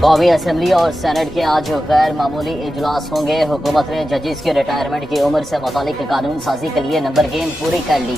قومی اسمبلی اور سینٹ کے آج غیر معمولی اجلاس ہوں گے۔ حکومت نے ججز کے ریٹائرمنٹ کی عمر سے متعلق قانون سازی کے لیے نمبر گیم پوری کر لی۔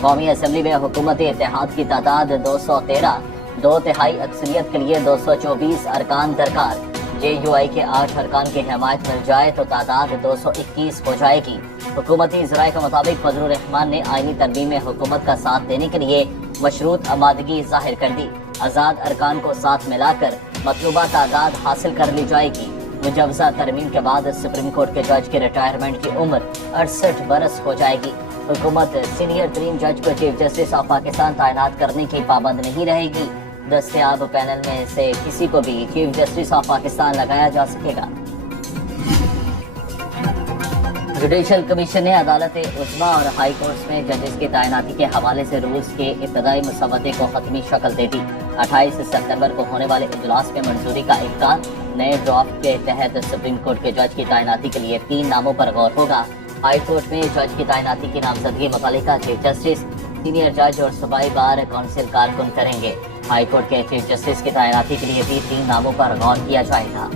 قومی اسمبلی میں حکومتی اتحاد کی تعداد 213، 2/3 اکثریت کے لیے 224 ارکان درکار۔ جے یو آئی کے 8 ارکان کی حمایت مل جائے تو تعداد 221 ہو جائے گی۔ حکومتی ذرائع کے مطابق فضل الرحمان نے آئینی ترمیم میں حکومت کا ساتھ دینے کے لیے مشروط آمادگی ظاہر کر دی۔ آزاد ارکان کو ساتھ ملا کر مطلوبہ تعداد حاصل کر لی جائے گی۔ مجوزہ ترمیم کے بعد سپریم کورٹ کے جج کے ریٹائرمنٹ کی عمر 68 برس ہو جائے گی۔ حکومت سینئر ترین جج کو چیف جسٹس آف پاکستان تعینات کرنے کی پابند نہیں رہے گی۔ دستیاب پینل میں سے کسی کو بھی چیف جسٹس آف پاکستان لگایا جا سکے گا۔ جوڈیشل کمیشن نے عدالت عظمیٰ اور ہائی کورٹس میں ججز کی تعیناتی کے حوالے سے رولز کے ابتدائی مسودے کو حتمی شکل دے دی۔ 28 ستمبر کو ہونے والے اجلاس میں منظوری کا امکان۔ نئے ڈرافٹ کے تحت سپریم کورٹ کے جج کی تعیناتی کے لیے 3 ناموں پر غور ہوگا۔ ہائی کورٹ میں جج کی تعیناتی کی نامزدگی متعلقہ چیف جسٹس، سینئر جج اور صوبائی بار کونسل کارکن کریں گے۔ ہائی کورٹ کے چیف جسٹس کی تعیناتی کے لیے بھی 3 ناموں پر غور کیا جائے گا۔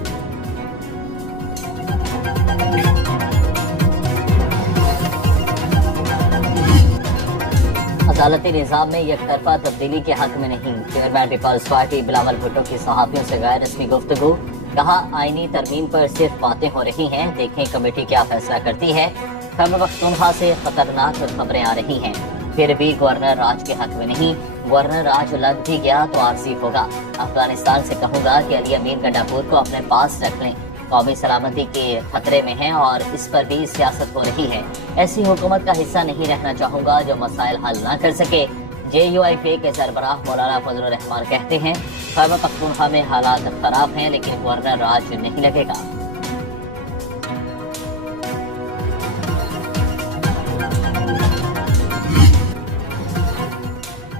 عدالتی نظام میں یک طرفہ تبدیلی کے حق میں نہیں۔ Chairman Peoples Party Bilawal Bhutto کی صحافیوں سے غیر رسمی گفتگو۔ کہا آئینی ترمیم پر صرف باتیں ہو رہی ہیں، دیکھیں کمیٹی کیا فیصلہ کرتی ہے۔ خیبر پختونخوا سے خطرناک خبریں آ رہی ہیں، پھر بھی گورنر راج کے حق میں نہیں۔ گورنر راج لگ بھی گیا تو عارضی ہوگا۔ افغانستان سے کہوں گا کہ علی امین گنڈاپور کو اپنے پاس رکھ لیں، قومی سلامتی کے خطرے میں ہیں اور اس پر بھی سیاست ہو رہی ہے۔ ایسی حکومت کا حصہ نہیں رہنا چاہوں گا جو مسائل حل نہ کر سکے۔ جے یو آئی پی کے سربراہ مولانا فضل الرحمان کہتے ہیں خیبر پختونخوا میں حالات خراب ہیں لیکن گورنر راج نہیں لگے گا۔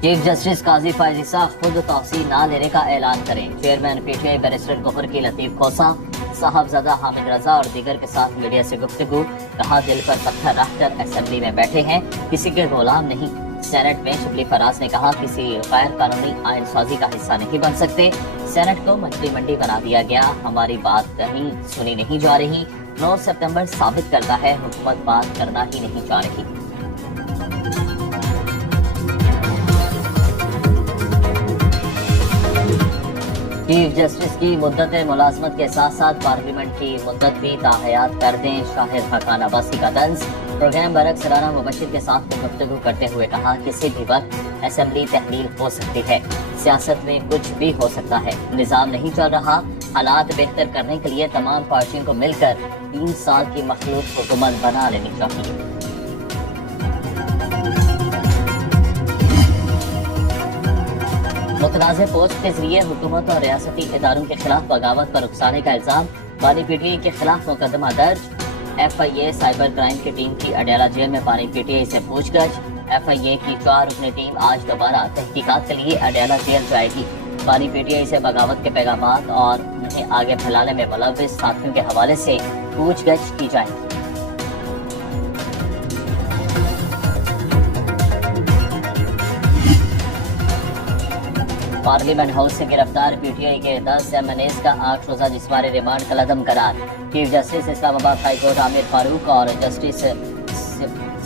چیف جسٹس قاضی فائز عیسیٰ خود توسیع نہ لینے کا اعلان کریں۔ Chairman P T I barrister Gohar کی لطیف کھوسہ، صاحبزادہ حامد رضا اور دیگر کے ساتھ میڈیا سے گفتگو۔ کہا دل پر پتھر رکھ کر اسمبلی میں بیٹھے ہیں، کسی کے غلام نہیں۔ سینٹ میں شبلی فراز نے کہا کسی غیر قانونی آئین سازی کا حصہ نہیں بن سکتے۔ سینٹ کو مچھلی منڈی بنا دیا گیا، ہماری بات کہیں سنی نہیں جا رہی۔ 9 ستمبر ثابت کرتا ہے حکومت بات کرنا ہی نہیں چاہ رہی۔ چیف جسٹس کی مدت ملازمت کے ساتھ ساتھ پارلیمنٹ کی مدت بھی تاحیات کر دیں، شاہد حقان عباسی کا طنز۔ پروگرام برعکس رانا مبشر کے ساتھ گفتگو کرتے ہوئے کہا کسی بھی وقت اسمبلی تحلیل ہو سکتی ہے، سیاست میں کچھ بھی ہو سکتا ہے، نظام نہیں چل رہا، حالات بہتر کرنے کے لیے تمام پارٹیوں کو مل کر 3 سال کی مخلوط حکومت بنا لینی چاہیے۔ متنازع پوسٹ کے ذریعے حکومت اور ریاستی اداروں کے خلاف بغاوت پر اکسانے کا الزام، بانی پی ٹی آئی کے خلاف مقدمہ درج۔ F I A cyber crime کی ٹیم کی اڈیالہ جیل میں بانی پی ٹی آئی سے پوچھ گچھ۔ ایف آئی اے کی 4 رکنی ٹیم آج دوبارہ تحقیقات کے لیے اڈیالہ جیل جائے گی۔ بانی پی ٹی آئی سے بغاوت کے پیغامات اور انہیں آگے پھیلانے میں ملوث ساتھیوں کے حوالے سے پوچھ گچھ کی جائے گی۔ پارلیمنٹ ہاؤس سے گرفتار پی ٹی آئی کے 10 ایم این ایز کا 8 روزہ جسمانی ریمانڈ کالعدم قرار۔ چیف جسٹس اسلام آباد ہائی کورٹ عامر فاروق اور جسٹس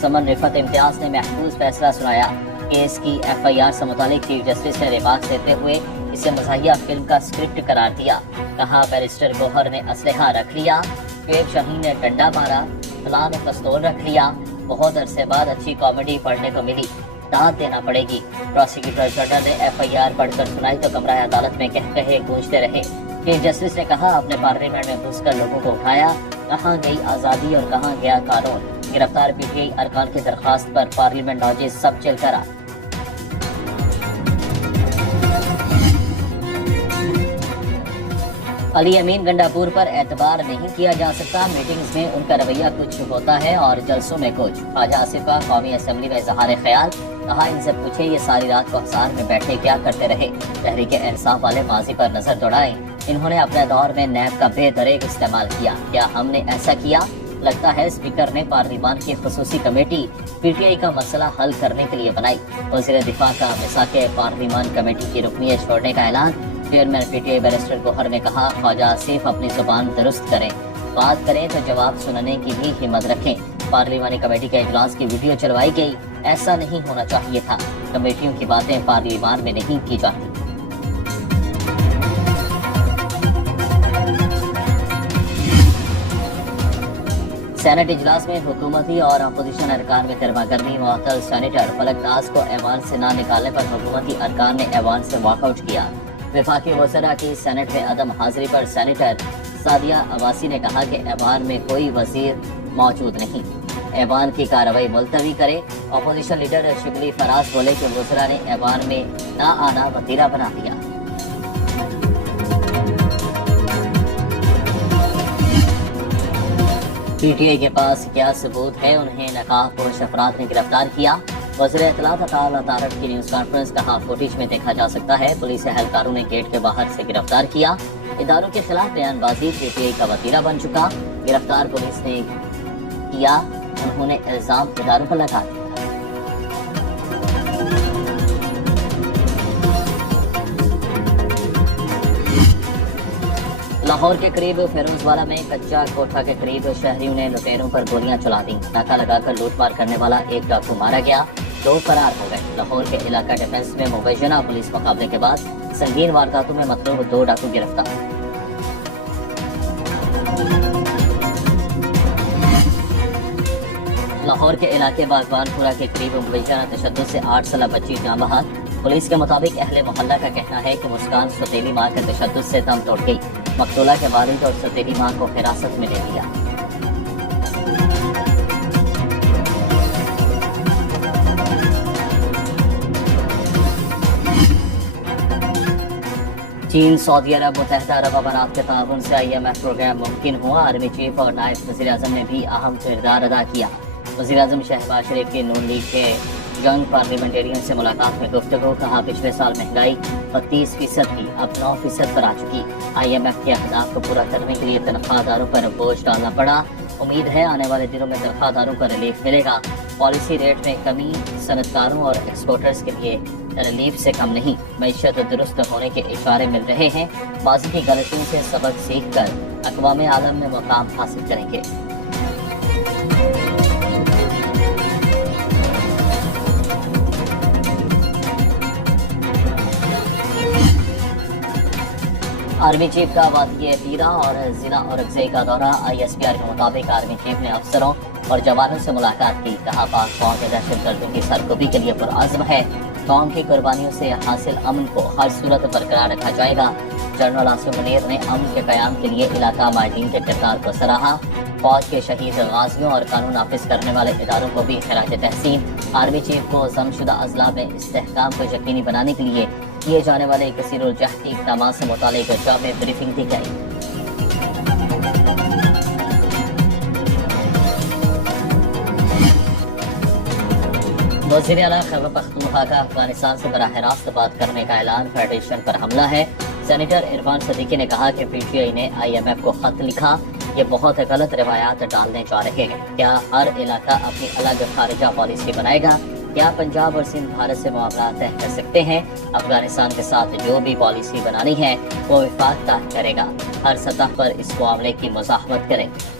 سمن رفت امتیاز نے محفوظ فیصلہ سنایا۔ کیس کی ایف آئی آر سے متعلق چیف جسٹس نے ریمارکس دیتے ہوئے اسے مزاحیہ فلم کا اسکرپٹ قرار دیا۔ کہا بیرسٹر گوہر نے اسلحہ رکھ لیا، شعیب شاہین نے ڈنڈا مارا، فلاں نے پستول رکھ لیا، بہت عرصے بعد اچھی کامیڈی پڑھنے کو ملی، داد دینا پڑے گی۔ پروسیکیوٹر جنرل نے ایف آئی آر پڑھ کر سنائی تو کمرہ عدالت میں کہے گونجتے رہے۔ چیف جسٹس نے کہا اپنے پارلیمنٹ میں گھس کر لوگوں کو اٹھایا، کہاں گئی آزادی اور کہاں گیا قانون۔ گرفتار پی ٹی آئی ارکان کی درخواست پر پارلیمنٹ نوجز سب چل کرا۔ علی امین گنڈاپور پر اعتبار نہیں کیا جا سکتا، میٹنگز میں ان کا رویہ کچھ ہوتا ہے اور جلسوں میں کچھ۔ خواجہ آصف کا قومی اسمبلی میں اظہار خیال، کہا ان سے پوچھے یہ ساری رات کو حصار میں بیٹھے کیا کرتے رہے۔ تحریک انصاف والے ماضی پر نظر دوڑائیں، انہوں نے اپنے دور میں نیب کا بے دریغ استعمال کیا، کیا ہم نے ایسا کیا؟ لگتا ہے اسپیکر نے پارلیمان کی خصوصی کمیٹی پی ٹی آئی کا مسئلہ حل کرنے کے لیے بنائی۔ وزیر دفاع کا مساق پارلیمان کمیٹی کی رکنیت چھوڑنے کا اعلان، चेयरमैन पीटीआई बैरिस्टर गौहर ने कहा, ख्वाजा आसिफ अपनी जुबान दुरुस्त करें, बात करें तो जवाब सुनने की भी हिम्मत रखें। पार्लिमानी कमेटी के इजलास की वीडियो चलवाई गई, ऐसा नहीं होना चाहिए था। कमेटियों की बातें पार्लिमान में नहीं की जाती। सेनेट इजलास में हुकूमती और अपोजिशन अरकान में गर्मागर्मी। मुअत्तल सेनेटर फलकनाज को ऐवान से ना निकालने पर हुकूमती अरकान ने ऐवान से वॉकआउट किया। वफाकी वज़रा की सेनेट में अदम हाजिरी पर सेनेटर सादिया अब्बासी ने कहा कि ऐवान में कोई वजीर मौजूद नहीं, ऐवान की कार्रवाई मुलतवी करे। अपोजिशन लीडर शिबली फराज बोले कि वज़रा ने ऐवान में ना आना वतीरा बना दिया। पीटीआई के पास क्या सबूत है, उन्हें नकाबपोश अफराद ने गिरफ्तार किया। वज़ीर इत्तलात अता तारक की न्यूज़ कॉन्फ्रेंस कहा, फुटेज में देखा जा सकता है पुलिस एहलकारों ने गेट के बाहर से गिरफ्तार किया। इदारों के खिलाफ बयानबाजी पीटीआई का वतीरा बन चुका। गिरफ्तार पुलिस ने किया, उन्होंने इल्जाम इदारों पर लगा दिया। लाहौर के करीब फिरोजवाला में कच्चा कोठा के करीब शहरियों ने लुटेरों पर गोलियां चला दी। नाका लगाकर लूटमार करने वाला एक डाकू मारा गया, 2 फरार हो गए। लाहौर के इलाका डिफेंस में मुबैना पुलिस मुकाबले के बाद संगीन वारदातों में मतलूब 2 डाकू गिरफ्तार। लाहौर के इलाके बागवानपुरा के करीब मुबैना तशद्दुद से 8 साल बच्ची जान बहाक। पुलिस के मुताबिक अहले मोहल्ला का कहना है कि मुस्कान सौतेली माँ के तशद्दुद से दम तोड़ गई। मकतूला के वालिद और सौतेली माँ को हिरासत में ले लिया। चीन सऊदी अरब मुत्तहिदा अरब अमारात के ताउन से IMF प्रोग्राम मुमकिन हुआ। आर्मी चीफ और नायब वज़ीर आज़म ने भी अहम किरदार अदा किया। वज़ीर आज़म शहबाज शरीफ की नून लीग के यंग पार्लियामेंटेरियन से मुलाकात में गुफ्तगू। कहा, पिछले साल महंगाई 32% थी, अब 9% पर आ चुकी। IMF के अहदाफ को पूरा करने के लिए तनख्वाहदारों पर बोझ डालना पड़ा। उम्मीद है आने वाले दिनों में तनख्वाहदारों को रिलीफ मिलेगा। पॉलिसी रेट में कमी सनतकारों और एक्सपोर्टर्स के लिए रिलीफ से कम नहीं। मईशत दुरुस्त होने के इशारे मिल रहे हैं। माजी की गलतियों से सबक सीख कर अक़वाम आलम में मुकाम हासिल करेंगे। आर्मी चीफ का वादिये पीरा और जिला औरंगजेब का दौरा। ISPR के मुताबिक आर्मी चीफ ने अफसरों और जवानों से मुलाकात की। कहा, पाक कौम के दहशतगर्दों की सरगोबी के लिए पुरअज़्म है। कौम की कुर्बानियों से हासिल अमन को हर सूरत बरकरार रखा जाएगा। जनरल आसिम मुनीर ने अमन के क़याम के लिए इलाका माहिरीन के किरदार को सराहा। फौज के शहीद गाजियों और कानून नाफिज करने वाले इदारों को भी खिराज तहसीन। आर्मी चीफ को जमशुदा अजला में इस्तेहकाम को यकीनी बनाने के लिए किए जाने वाले कसीरुल-जहती इक़दामात से मुतालिक जामे ब्रीफिंग दी गई। वज़ीर आला खैबर पख्तूनख्वा का अफगानिस्तान से बराह रास्त बात करने का ऐलान। फेडरेशन पर हमला है। सेनेटर इरफान सदीकी ने कहा कि पीटीआई ने IMF को खत लिखा, ये बहुत गलत रवायात डालने जा रहे हैं। क्या हर इलाका अपनी अलग खारिजा पॉलिसी बनाएगा? क्या पंजाब और सिंध भारत से मामला तय कर सकते हैं? अफगानिस्तान के साथ जो भी पॉलिसी बनानी है वो विफाक तय करेगा। हर सतह पर इस मामले की मुज़ाहमत करेंगे।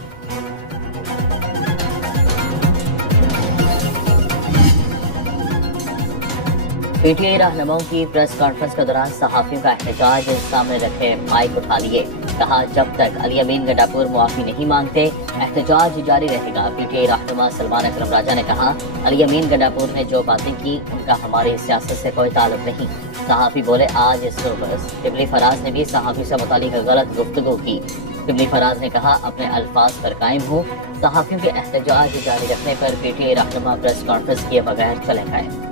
पीटीआई रहनुमाओं की प्रेस कॉन्फ्रेंस के दौरान सहाफियों का एहतजाज। सामने रखे माइक उठा लिए। कहा, जब तक अली अमीन गंडापुर मुआफ़ी नहीं मांगते एहतजाज जारी रहेगा। पीटीआई रहनुमा सलमान अकरम राजा ने कहा, अली अमीन गंडापुर ने जो बातें की उनका हमारी सियासत से कोई ताल्लुक नहीं। सहाफ़ी बोले, आज सुबह शिबली फराज ने भी सहाफ़ी से मुतालिक गलत गुफ्तगू की। शिबली फराज ने कहा, अपने अल्फाज पर कायम हूँ। सहाफ़ियों के एहतजाज जारी रखने पर पीटीआई रहनुमा प्रेस कॉन्फ्रेंस किए बगैर चले गए।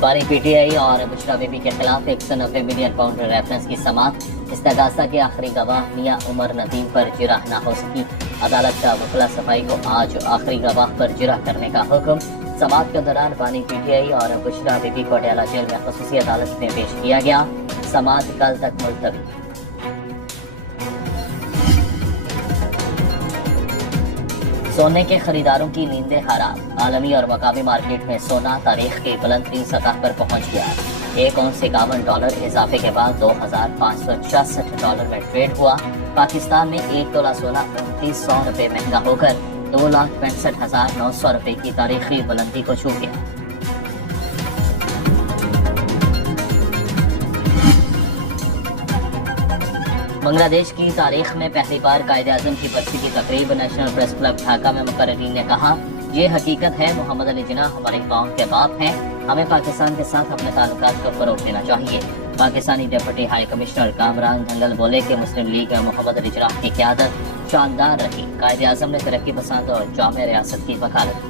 बारी पीटीआई और बुशरा बीबी के खिलाफ 190 मिलियन पाउंड रेफरेंस की समात। इस्तगासा के आखिरी गवाह मियां उमर नदीम पर जिरह न हो सकी। अदालत का वकला सफाई को आज आखिरी गवाह पर जिरह करने का हुक्म। समात के दौरान बानी पीटीआई और बुशरा बीबी को अडयाला जेल में खसूसी अदालत में पेश किया गया। समात कल तक मुलतवी। सोने के खरीदारों की नींदें हराम। आलमी और मकामी मार्केट में सोना तारीख की बुलंद तरीन सतह पर पहुंच गया। एक औंस $51 इजाफे के बाद $2,566 में ट्रेड हुआ। पाकिस्तान में 1 तोला सोना ₹2900 महंगा होकर $2,65,900 की तारीखी बुलंदी को छू गया। बांग्लादेश की तारीख में पहली बार कायद-ए-आज़म की बरसी की तकरीब। नेशनल प्रेस क्लब ढाका में मुकर्रिरीन ने कहा, ये हकीकत है, मोहम्मद अली जिन्ना हमारे कौम के बाप हैं। हमें पाकिस्तान के साथ अपने ताल्लुकात को फरोग देना चाहिए। Pakistani deputy high commissioner Kamran जंगल बोले कि मुस्लिम लीग में मोहम्मद अली जिन्ना की क़यादत शानदार रही। कायद-ए-आज़म ने तरक्की पसंद और जामे रियासत की वकालत की।